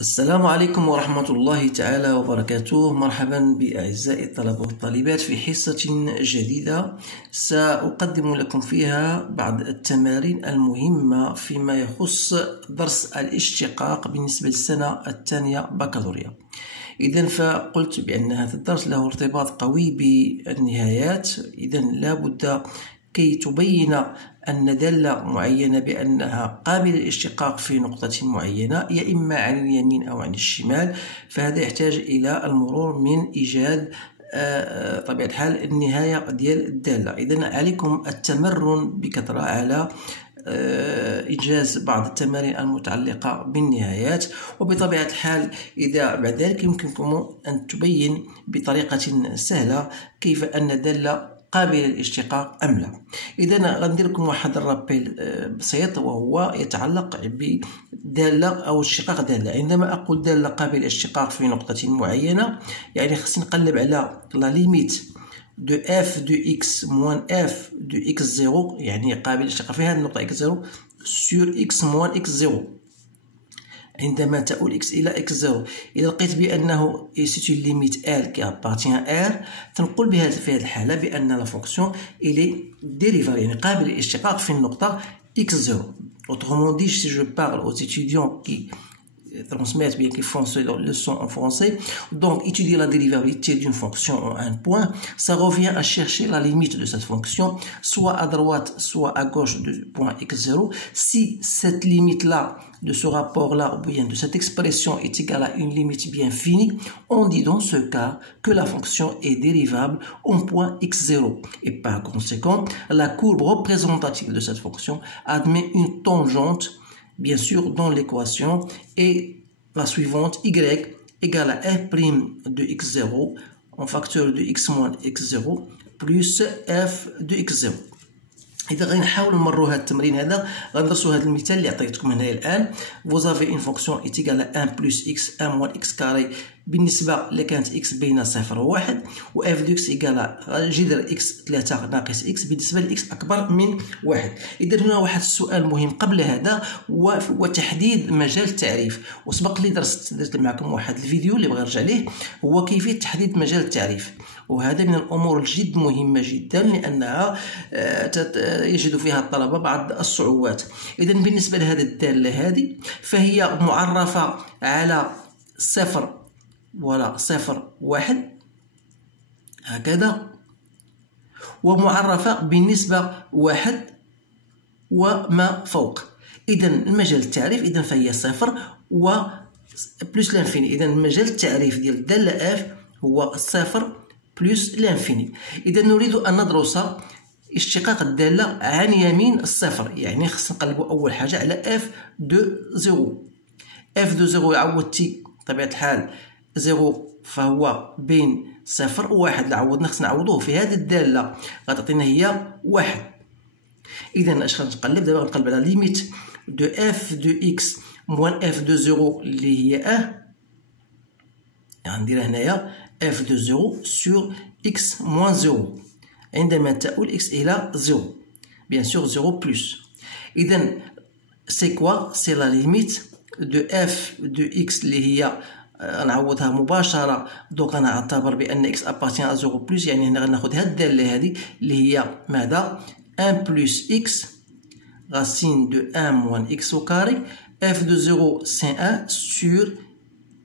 السلام عليكم ورحمة الله تعالى وبركاته. مرحبا بأعزائي الطلبة والطالبات في حصة جديدة سأقدم لكم فيها بعض التمارين المهمة فيما يخص درس الاشتقاق بالنسبة للسنة الثانية بكالوريا. إذن فقلت بأن هذا الدرس له ارتباط قوي بالنهايات، إذن لا بد كي تبين أن دالة معينة بأنها قابلة للاشتقاق في نقطة معينة، يا إما عن اليمين أو عن الشمال، فهذا يحتاج إلى المرور من إيجاد طبيعة الحال النهاية ديال الدالة. إذن عليكم التمرن بكثرة على إنجاز بعض التمارين المتعلقة بالنهايات، وبطبيعة الحال إذا بعد ذلك يمكنكم أن تبين بطريقة سهلة كيف أن دالة قابلة للاشتقاق أم لا. إذا غندير لكم واحد الرابيل بسيط، وهو يتعلق بدالة أو اشتقاق دالة. عندما أقول دالة قابلة للاشتقاق في نقطة معينة، يعني خصني نقلب على لا ليميت دو اف دو اكس موان اف دو اكس زيرو، يعني قابل للاشتقاق في هذه النقطة اكس زيرو سور اكس موان اكس زيرو. عندما تؤول اكس الى اكس زيرو، اذا لقيت بانه سيت اون ليميت ال كي ابارتيان ار، تنقل بها في هذه الحاله بان لا فونكسيون الي ديريفابل، يعني قابل للاشتقاق في النقطه اكس زيرو. Autrement dit, si je parle aux étudiants qui transmettent, bien qu'ils font cette leçon en français, donc étudier la dérivabilité d'une fonction en un point, ça revient à chercher la limite de cette fonction, soit à droite, soit à gauche du point x0. Si cette limite-là, de ce rapport-là, ou bien de cette expression est égale à une limite bien finie, on dit dans ce cas que la fonction est dérivable en point x0. Et par conséquent, la courbe représentative de cette fonction admet une tangente, bien sûr, dans l'équation, et la suivante, y égale à f' de x0 en facteur de x moins x0 plus f de x0. إذا غادي نحاولوا نمروا هذا التمرين هذا، غندرسوا هذا المثال اللي عطيتكم هنايا الآن. vous avez une fonction est égale à 1 plus x 1 moins x carré بالنسبة اللي كانت x بين 0 و 1، و f دو x إيكالا جذر x 3 ناقص x بالنسبة ل x أكبر من 1. إذا هنا واحد السؤال مهم قبل هذا هو تحديد مجال التعريف، وسبق لي درت معكم واحد الفيديو اللي بغي نرجع ليه، هو كيفية تحديد مجال التعريف، وهذا من الأمور الجد مهمة جدا لأنها يجد فيها الطلبة بعض الصعوبات. إذا بالنسبة لهذه الدالة هذه فهي معرفة على 0 ولا 0 1 هكذا، ومعرفة بالنسبة 1 وما فوق. إذا المجال التعريف إذا فهي 0 و بلس لانفيني. إذا المجال التعريف ديال الدالة اف هو 0 بلس لانفيني. إذا نريد أن ندرس اشتقاق الدالة عن يمين الصفر، يعني خصنا نقلبوا أول حاجة على اف دو زيرو. اف دو زيرو عوضتي بطبيعة الحال زيرو فهو بين صفر و 1، عوضنا خصنا نعوضوه في هذه الدالة غتعطينا هي 1. إذا اش غنقلب دابا؟ غنقلب على ليميت دو اف دو اكس موان اف دو زيرو اللي هي غنديرها هنايا f de 0 sur x moins 0 عندما تؤول x إلى 0 bien sûr 0 plus. إذا c'est quoi؟ c'est la limite de f de x اللي هي نعوضها مباشرة. دونك أنا أعتبر بأن x appartient à 0 plus، يعني هنا غناخد هاد الدالة هذه اللي هي ماذا؟ 1 plus x racine de 1 moins x au carré f de 0 c'est 1 sur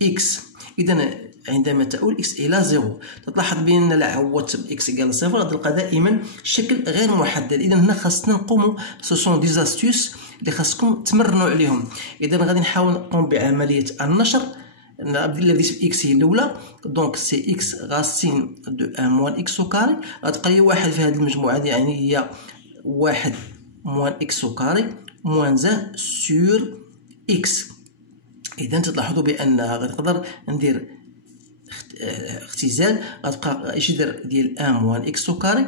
x. إذا عندما تؤول x إلى 0 تلاحظ بأن لا عوضت x إيكال 0 غتلقى دائما الشكل غير محدد. إذا هنا خاصنا نقوموا سوسون دي زاستيوس اللي خاصكم تمرنوا عليهم. إذا غادي نحاول نقوم بعملية النشر. نبدا بديت بإكس هي الأولى، دونك سي إكس غاسين دو 1 موان إكس أو كاري، غتبقى لي واحد في هذه المجموعة هذه، يعني هي 1 موان إكس أو كاري موان 1 سور إكس. إذا تلاحظوا بأن غنقدر ندير اختزال، غتبقى جذر ديال 1 موان إكس أو كاري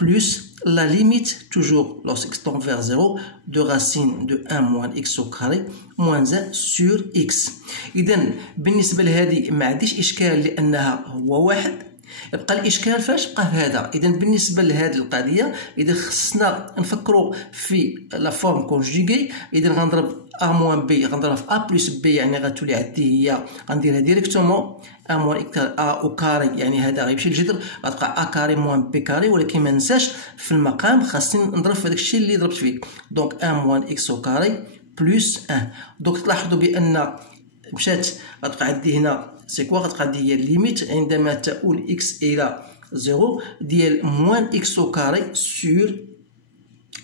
plus la limite toujours lorsque x tend vers 0 de racine de 1 moins x au carré moins 1 sur x. إذا بالنسبة لهذه ما عنديش إشكال لأنها هو واحد. يبقى الإشكال فاش بقى في هذا. إذا بالنسبة لهذه القضية إذا خصنا نفكروا في لا فورم كونجوغي. إذا غنضرب a moins b غنضربها في a plus b يعني غتولي عندي هي غنديرها ديريكتومون a moins a او كاري يعني هذا غيمشي للجذر غتبقى a كاري موان b كاري ولكن ما ننساش في المقام خاصني نضرب في هذاك الشيء اللي ضربت فيه دونك a moins x au carré plus 1 دونك تلاحظوا بان مشات غتبقى عندي هنا سي كوا غتبقى عندي هي الليميت عندما تؤول x الى 0 ديال moins x au carré sur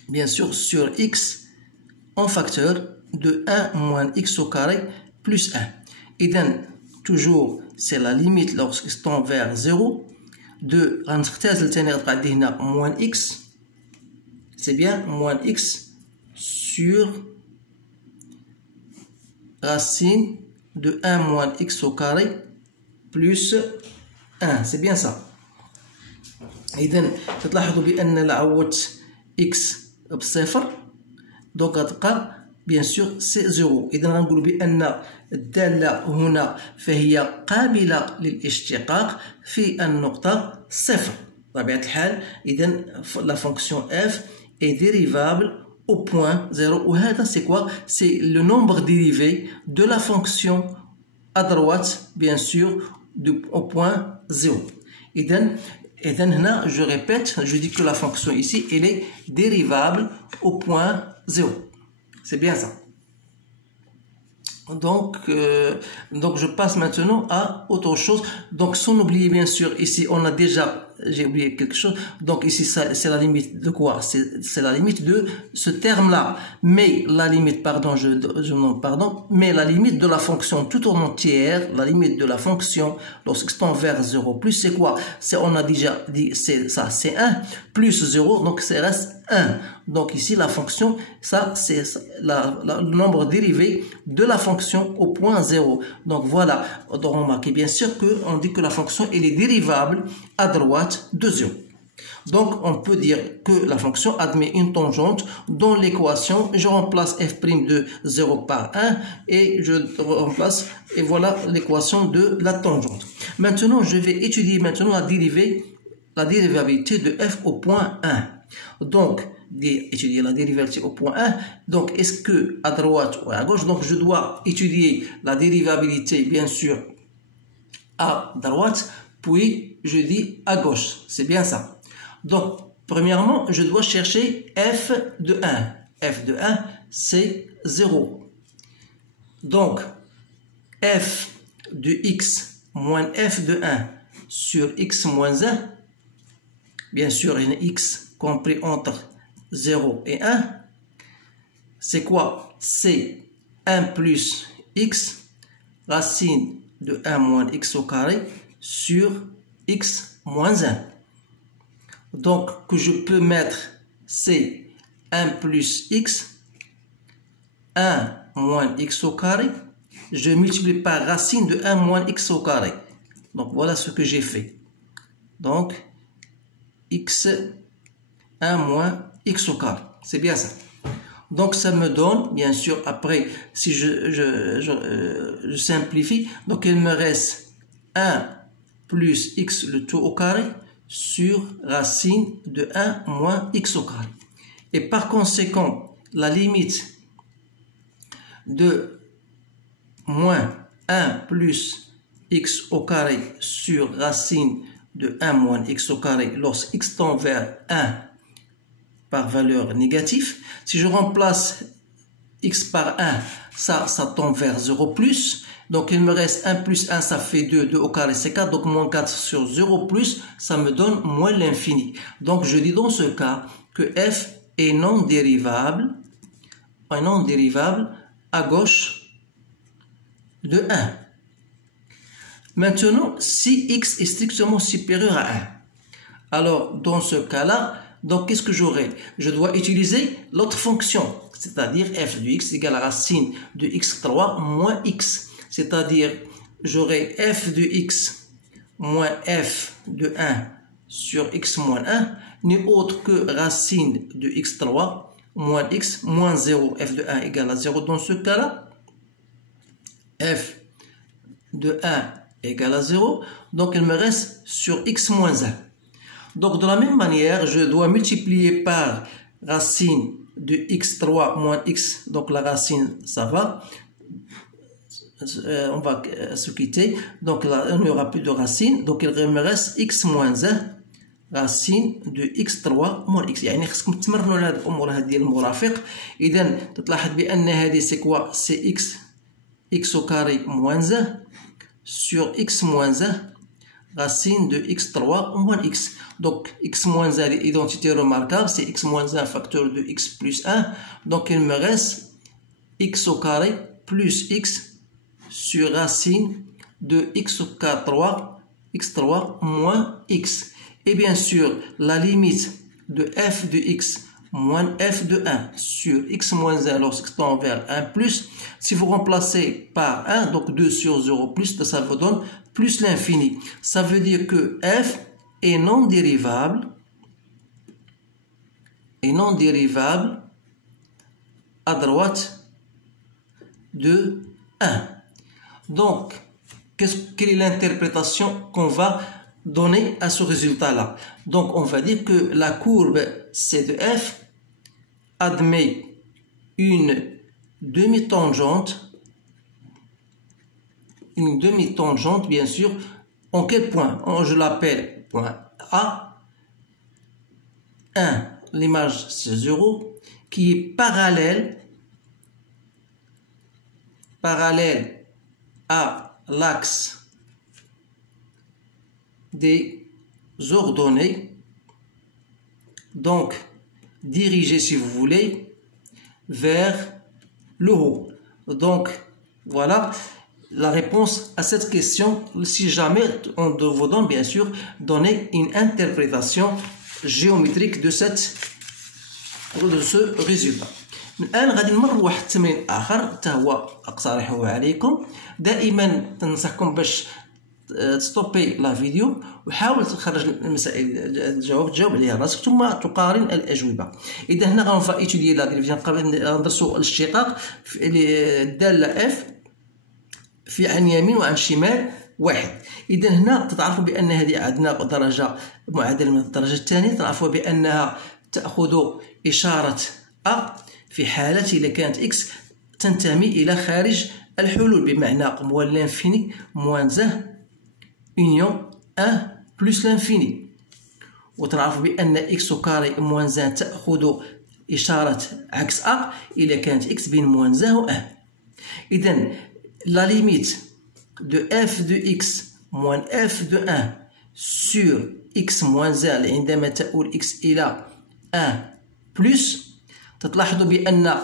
bien sûr sur x en facteur de 1 moins x au carré plus 1. Et donc, toujours, c'est la limite lorsqu'il tend vers 0 de moins x, c'est bien moins x sur racine de 1 moins x au carré plus 1. C'est bien ça. Et donc, تلاحظوا بأن العوض x بصفر دونك غتبقى بيان سور سي زيرو. اذا غنقولوا بان الداله هنا فهي قابله للاشتقاق في النقطه صفر بطبيعه الحال. اذا لا فونكسيون اف اي ديريفابل au point 0 وهذا سي كوا سي لو نومبر ديريفي دو لا فونكسيون à droite bien sûr au point 0. اذا هنا je répète, je dis que la fonction ici elle est dérivable au point 0. C'est bien ça. Donc je passe maintenant à autre chose. Donc sans oublier bien sûr ici on a déjà, j'ai oublié quelque chose. Donc ici c'est la limite de quoi? C'est la limite de ce terme-là. Mais la limite, mais la limite de la fonction tout en entière, la limite de la fonction lorsqu'il tend vers 0 plus c'est quoi? On a déjà dit c'est ça, c'est 1 plus 0, donc ça reste 1. Donc ici la fonction, ça c'est le nombre dérivé de la fonction au point 0. Donc voilà, on doit remarquer bien sûr qu'on dit que la fonction elle est dérivable à droite de 0. Donc on peut dire que la fonction admet une tangente dans l'équation. Je remplace f' de 0 par 1 et je remplace, et voilà l'équation de la tangente. Maintenant je vais étudier maintenant la dérivabilité de f au point 1. Donc étudier la dérivabilité au point 1. Donc est-ce que à droite ou à gauche? Donc je dois étudier la dérivabilité bien sûr à droite, puis je dis à gauche. C'est bien ça. Donc premièrement je dois chercher f de 1. F de 1 c'est 0. Donc f de x moins f de 1 sur x moins 1, bien sûr une x compris entre 0 et 1, c'est quoi? C'est 1 plus x racine de 1 moins x au carré sur x moins 1. Donc que je peux mettre c'est 1 plus x, 1 moins x au carré, je multiplie par racine de 1 moins x au carré. Donc voilà ce que j'ai fait. Donc x 1 moins x au carré. C'est bien ça. Donc ça me donne, bien sûr, après, si je simplifie, donc il me reste 1 plus x le tout au carré sur racine de 1 moins x au carré. Et par conséquent, la limite de moins 1 plus x au carré sur racine de 1 moins x au carré lorsque x tend vers 1 par valeur négative. Si je remplace x par 1, ça tend vers 0 plus. Donc il me reste 1 plus 1, ça fait 2, 2 au carré c'est 4, donc moins 4 sur 0 plus, ça me donne moins l'infini. Donc je dis dans ce cas que f est non dérivable à gauche de 1. Maintenant, si x est strictement supérieur à 1, alors dans ce cas-là, donc qu'est-ce que j'aurai? Je dois utiliser l'autre fonction, c'est-à-dire f de x égale à racine de x3 moins x. C'est-à-dire, j'aurai f de x moins f de 1 sur x moins 1, n'est autre que racine de x3 moins x moins 0, f de 1 égale à 0. Dans ce cas-là, f de 1 égale à 0, donc il me reste sur x moins 1. Donc de la même manière, je dois multiplier par racine de x3 moins x, donc la racine, ça va. On va se quitter. Donc là, il n'y aura plus de racine. Donc il me reste x moins 1 racine de x3 moins x. يعني خصكم تمرنوا على هذه الامور هذه ديال المرافق. اذا تلاحظ بان هذه سي كوا سي x au carré moins 1 sur x moins 1 racine de x3 moins x. Donc x moins 1, l'identité remarquable, c'est x moins 1 facteur de x plus 1. Donc il me reste x au carré plus x sur racine de x au carré 3, x3 moins x. Et bien sûr, la limite de f de x moins f de 1 sur x moins 1 lorsque tend vers 1 plus, si vous remplacez par 1, donc 2 sur 0 plus, ça vous donne plus l'infini. Ça veut dire que f est non dérivable à droite de 1. Donc, quelle est l'interprétation qu'on va donner à ce résultat-là? Donc, on va dire que la courbe C de f admet une demi-tangente, bien sûr. En quel point? Je l'appelle point A. 1, l'image c'est 0, qui est parallèle à l'axe des ordonnées, donc dirigé, si vous voulez, vers le haut. Donc voilà la réponse à cette question. Si jamais on vous donne, bien sûr, donner une interprétation géométrique de ce résultat. الآن غادي نمر لواحد التمرين آخر حتى هو أقترحه عليكم. دائما تنصحكم باش تستوبي لا فيديو وحاول تخرج المسائل تجاوب عليها راسك ثم تقارن الأجوبة. إذا هنا غنفا إيتوديي لا ديفيزيون ندرسو الاشتقاق الدالة اف في عن يمين وعن شمال واحد. إذا هنا تتعرفوا بأن هذه عندنا درجة معادلة من الدرجة الثانية، تعرفوا بأنها تأخذ إشارة أ في حالة إذا كانت إكس تنتمي إلى خارج الحلول، بمعنى موان لانفيني موان زه أونيون أن بلس لانفيني. وتعرفوا بأن إكس أو كاري موان زه تأخذ إشارة عكس أ إذا كانت إكس بين موان زه و أن. إذا لا ليميت دو اف دو إكس موان اف دو أن سور إكس موان زه عندما تؤول إكس إلى أن بلس، تلاحظوا بأن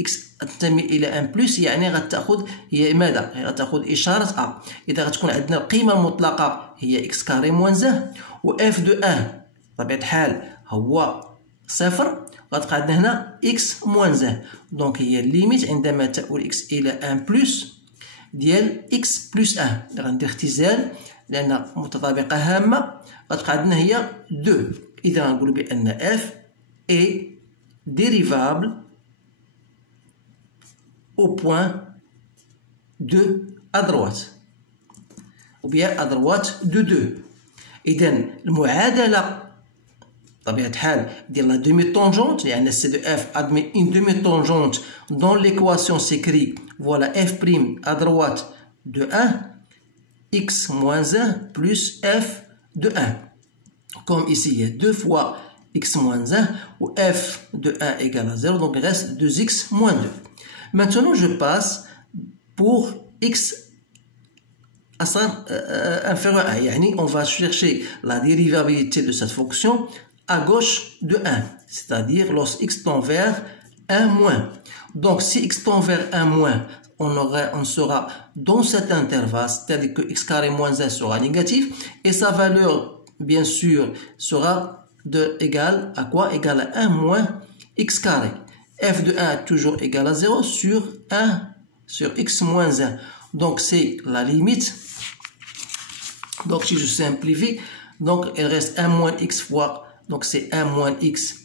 إكس تنتمي إلى أن بلس، يعني غتاخذ هي ماذا؟ غتاخذ إشارة أ. إذا غتكون عندنا القيمة المطلقة هي إكس كاري موان زه، و اف دو أن بطبيعة الحال هو صفر، غتبقى عندنا هنا إكس موان زه. دونك هي الليميت عندما تؤول إكس إلى أن بلس ديال إكس بلس أن. غندير اختزال لأن متطابقة هامة، غتبقى عندنا هي دو. إذا غنقولو بأن اف إي dérivable au point 2 à droite ou bien à droite de 2. إذا المعادلة بطبيعة الحال ديال la demi-tangente، يعني C de f admet une demi-tangente dans l'équation s'écrit voilà f' à droite de 1 x moins 1 plus f de 1. Comme ici il y a 2 fois x moins 1 ou f de 1 égale à 0, donc il reste 2x moins 2. Maintenant je passe pour x inférieur à 1, يعني on va chercher la dérivabilité de cette fonction à gauche de 1, c'est-à-dire lorsque x tend vers 1 moins. Donc si x tend vers 1 moins, on sera dans cet intervalle, c'est-à-dire que x carré moins 1 sera négatif et sa valeur bien sûr sera égale à quoi? Égale à 1 moins x carré. F de 1 toujours égal à 0 sur 1 sur x moins 1. Donc c'est la limite. Donc si je simplifie, donc il reste 1 moins x fois, donc c'est 1 moins x,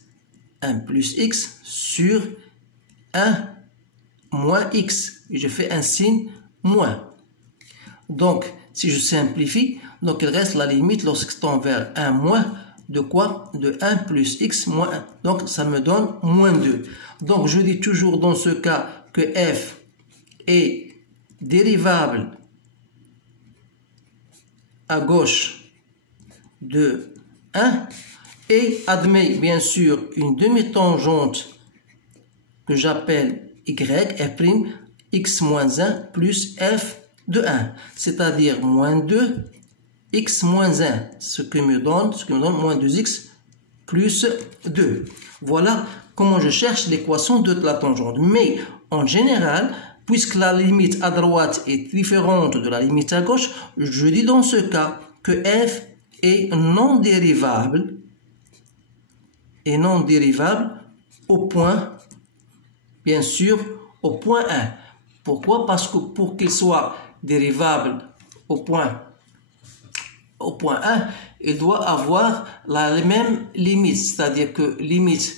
1 plus x sur 1 moins x. Et je fais un signe moins. Donc si je simplifie, donc il reste la limite lorsque tend vers 1 moins. de quoi? De 1 plus x moins 1. Donc, ça me donne moins 2. Donc, je dis toujours dans ce cas que f est dérivable à gauche de 1 et admet bien sûr une demi-tangente que j'appelle y, f', x moins 1 plus f de 1, c'est-à-dire moins 2, x moins 1, ce qui me donne moins 2x plus 2. Voilà comment je cherche l'équation de la tangente. Mais en général, puisque la limite à droite est différente de la limite à gauche, je dis dans ce cas que f est non dérivable au point, bien sûr, au point 1. Pourquoi? Parce que pour qu'il soit dérivable au point 1, il doit avoir la même limite, c'est-à-dire que limite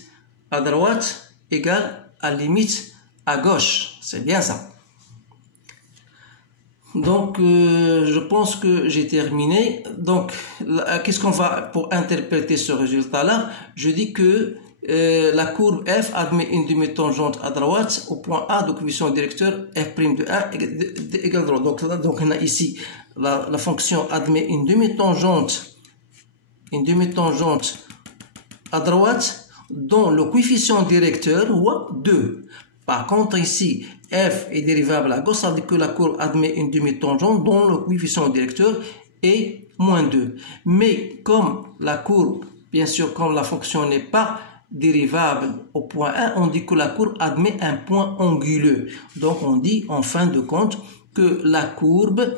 à droite égale à limite à gauche. C'est bien ça. Donc, je pense que j'ai terminé. Donc, qu'est-ce qu'on va, pour interpréter ce résultat-là, je dis que la courbe f admet une demi-tangente à droite au point A, donc coefficient directeur f' de 1 égale 0. Donc on a ici la fonction admet une demi-tangente à droite dont le coefficient directeur ou 2. Par contre ici, f est dérivable à gauche, ça veut dire que la courbe admet une demi-tangente dont le coefficient directeur est moins 2. Mais comme la courbe, bien sûr, comme la fonction n'est pas dérivable au point 1, on dit que la courbe admet un point anguleux. Donc on dit en fin de compte que la courbe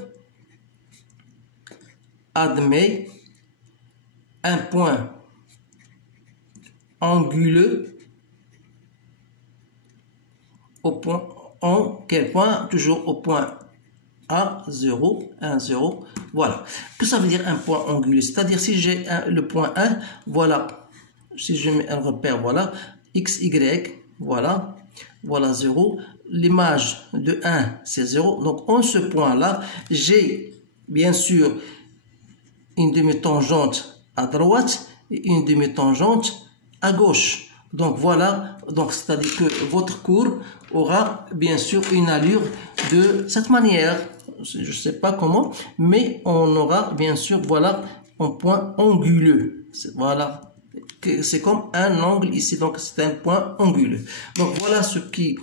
admet un point anguleux au point, en quel point? Toujours au point A, 0, 1, 0. Voilà. Que ça veut dire un point anguleux? C'est-à-dire si j'ai le point 1, voilà. Si je mets un repère, voilà, x, y, voilà, 0. L'image de 1, c'est 0. Donc, en ce point-là, j'ai bien sûr une demi-tangente à droite et une demi-tangente à gauche. Donc, voilà, donc c'est-à-dire que votre courbe aura bien sûr une allure de cette manière. Je ne sais pas comment, mais on aura bien sûr, voilà, un point anguleux. Voilà. C'est comme un angle ici, donc c'est un point anguleux. Donc voilà ce qui,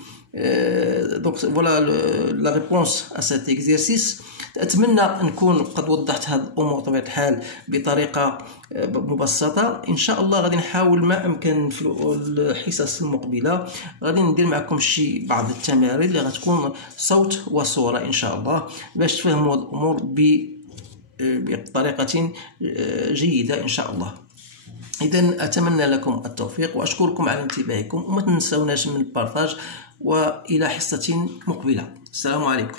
donc voilà la réponse à cet exercice. أتمنى نكون قد وضحت هذه الأمور بطبيعة الحال بطريقة مبسطة. إن شاء الله غادي نحاول ما أمكن في الحصص المقبلة غادي ندير معكم بعض التمارين اللي غتكون صوت وصورة إن شاء الله باش تفهموا الأمور بطريقة جيدة إن شاء الله. إذا أتمنى لكم التوفيق وأشكركم على انتباهكم وما تنسوناش من البارتاج وإلى حصة مقبلة. السلام عليكم.